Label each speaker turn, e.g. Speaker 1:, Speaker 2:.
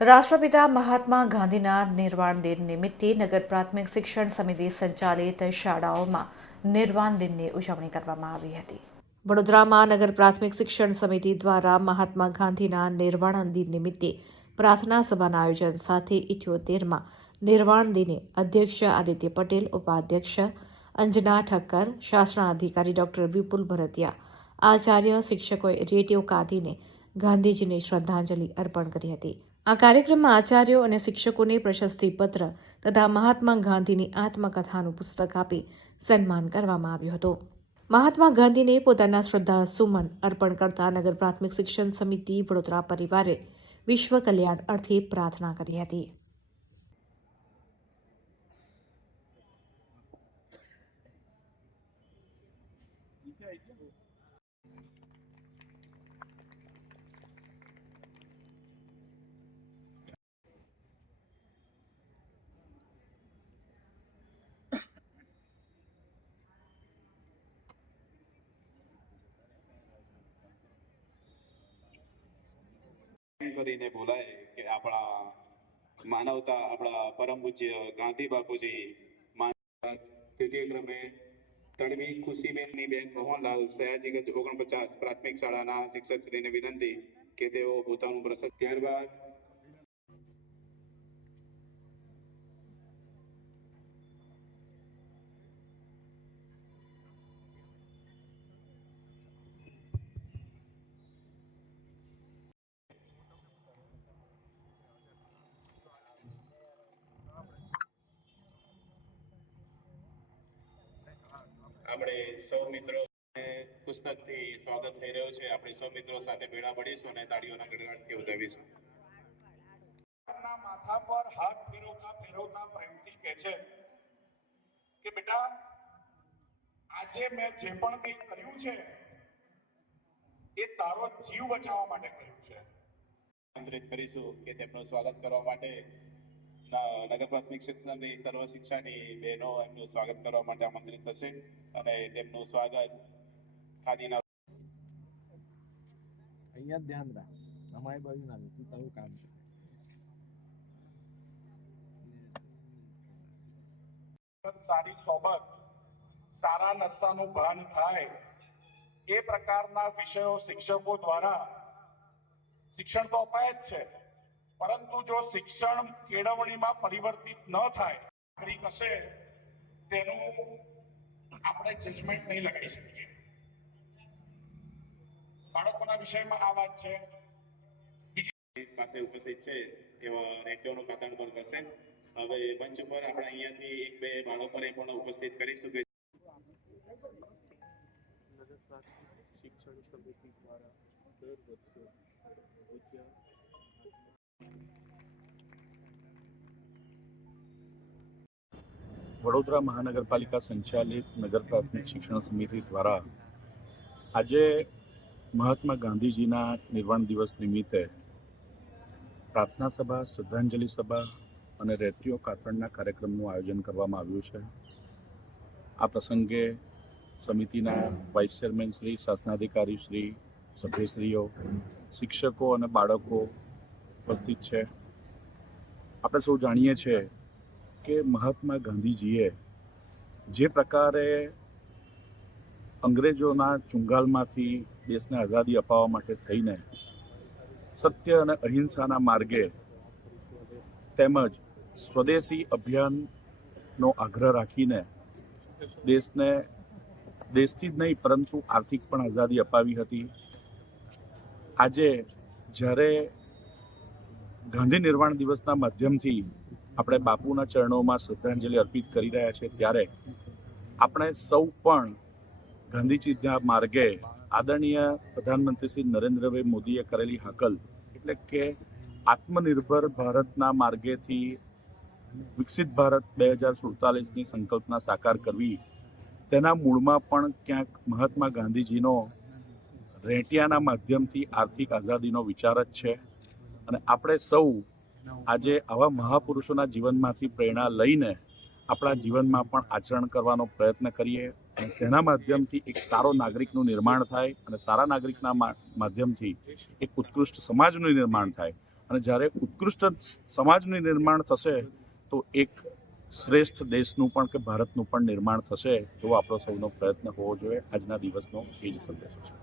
Speaker 1: રાષ્ટ્રપિતા મહાત્મા ગાંધીના નિર્વાણ દિન નિમિત્તે નગર પ્રાથમિક શિક્ષણ સમિતિ સંચાલિત શાળાઓમાં નિર્વાણ દિનની ઉજવણી કરવામાં આવી હતી. વડોદરામાં નગર પ્રાથમિક શિક્ષણ સમિતિ દ્વારા મહાત્મા ગાંધીના નિર્વાણ દિન નિમિત્તે પ્રાર્થના સભાના આયોજન સાથે ઇઠ્યોતેરમાં નિર્વાણ દિને અધ્યક્ષ આદિત્ય પટેલ, ઉપાધ્યક્ષ અંજના ઠક્કર શાસના અધિકારી ડોક્ટર વિપુલ ભરતિયા, આચાર્ય શિક્ષકોએ રેડિયો કાઢીને ગાંધીજીને શ્રદ્ધાંજલિ અર્પણ કરી હતી. આ કાર્યક્રમમાં આચાર્યો અને શિક્ષકોને પ્રશસ્તિપત્ર તથા મહાત્મા ગાંધીની આત્મકથાનું પુસ્તક આપી સન્માન કરવામાં આવ્યું હતું. મહાત્મા ગાંધીને પોતાના શ્રદ્ધા સુમન અર્પણ કરતા નગર પ્રાથમિક શિક્ષણ સમિતિ વડોદરા પરિવારે વિશ્વ કલ્યાણ અર્થે પ્રાર્થના કરી હતી.
Speaker 2: કરીને બોલાય કે આપણા માનવતા, આપણા પરમ પૂજ્ય ગાંધી બાપુજી તૃતીય ક્રમે તડવી ખુશીબેનની બેન મોહનલાલ સયાજીગંજ ઓગણપચાસ પ્રાથમિક શાળાના શિક્ષક શ્રીને વિનંતી કે તેઓ પોતાનું પ્રશસ્ત ત્યારબાદ આપણે સૌ મિત્રો પુસ્તકથી સ્વાગત થઈ રહ્યું છે. આપણે સૌ મિત્રો સાથે ભેળા પડીશું અને તાળીઓના ગણગણથી ઉજવીશું
Speaker 3: માથા પર હાથ ફેરવતા ફેરવતા પ્રેમથી કહે છે કે બેટા આજે મેં જે પણ કંઈ કર્યું છે એ તારો જીવ બચાવવા માટે કર્યું છે.
Speaker 2: આમંત્રિત કરીશું કે તેમનું સ્વાગત કરવા માટે નગર પ્રાથમિક શિક્ષણની સર્વ શિક્ષાની બહેનો એમનું સ્વાગત કરવા માટે આમંત્રિત થશે અને તેમનું સ્વાગત ખાદીના
Speaker 4: અહીંયા ધ્યાન રાખ. અમારી બાજુ ના તું તારું કામ છે.
Speaker 3: સારી સોબત સારા નરસાનું ભાન થાય એ પ્રકારના વિષયો શિક્ષકો દ્વારા શિક્ષણ તો અપાય જ છે. પરંતુ જો શિક્ષણ કેળવણીમાં પરિવર્તિત ન થાય નાગરિક હશે તેનું આપણે જજમેન્ટ નહીં લગાવી શકીએ. બાળકોના વિષયમાં આ વાત છે.
Speaker 2: પાસે ઉપસ્થિત છે એવા રેડિયોનું ખાતણ પણ કરશે. હવે મંચ ઉપર આપણે અહીંયાથી એક બે બાળકોને પણ ઉપસ્થિત કરીશું કે
Speaker 5: શિક્ષણ સમિતિ દ્વારા દર વર્ષે પૂજ્ય
Speaker 6: વડોદરા મહાનગરપાલિકા સંચાલિત નગર પ્રાથમિક શિક્ષણ સમિતિ દ્વારા આજે મહાત્મા ગાંધીજીના નિર્વાણ દિવસ નિમિત્તે પ્રાર્થના સભા, શ્રદ્ધાંજલિ સભા અને રેતીઓ કાતણના કાર્યક્રમનું આયોજન કરવામાં આવ્યું છે. આ પ્રસંગે સમિતિના વાઇસ ચેરમેન શ્રી, શાસનાધિકારી શ્રી, સભ્યશ્રીઓ, શિક્ષકો અને બાળકો ઉપસ્થિત છે. આપણે સૌ જાણીએ છીએ કે મહાત્મા ગાંધીજીએ જે પ્રકારે અંગ્રેજોના ચુંગાલમાંથી દેશને આઝાદી અપાવવા માટે થઈને સત્ય અને અહિંસાના માર્ગે તેમજ સ્વદેશી અભિયાનનો આગ્રહ રાખીને દેશને, દેશથી જ નહીં, પરંતુ આર્થિક પણ આઝાદી અપાવી હતી. આજે જ્યારે ગાંધી નિર્વાણ દિવસના માધ્યમથી આપણે બાપુના ચરણોમાં શ્રદ્ધાંજલિ અર્પિત કરી રહ્યા છે. ત્યારે આપણે સૌ પણ ગાંધીજીના માર્ગે આદરણીય પ્રધાનમંત્રી શ્રી નરેન્દ્રભાઈ મોદીએ કરેલી હાકલ એટલે કે આત્મનિર્ભર ભારતના માર્ગેથી વિકસિત ભારત બે હજાર સુડતાલીસની સંકલ્પના સાકાર કરવી. તેના મૂળમાં પણ ક્યાંક મહાત્મા ગાંધીજીનો રેટિયાના માધ્યમથી આર્થિક આઝાદીનો વિચાર જ છે. અને આપણે સૌ આજે આવા મહાપુરુષોના જીવનમાંથી પ્રેરણા લઈને આપણા જીવનમાં પણ આચરણ કરવાનો પ્રયત્ન કરીએ અને તેના માધ્યમથી એક સારો નાગરિકનું નિર્માણ થાય અને સારા નાગરિકના માધ્યમથી એક ઉત્કૃષ્ટ સમાજનું નિર્માણ થાય. અને જ્યારે ઉત્કૃષ્ટ સમાજનું નિર્માણ થશે તો એક શ્રેષ્ઠ દેશનું પણ કે ભારતનું પણ નિર્માણ થશે એવો આપણો સૌનો પ્રયત્ન હોવો જોઈએ. આજના દિવસનો એ જ સંદેશો છે.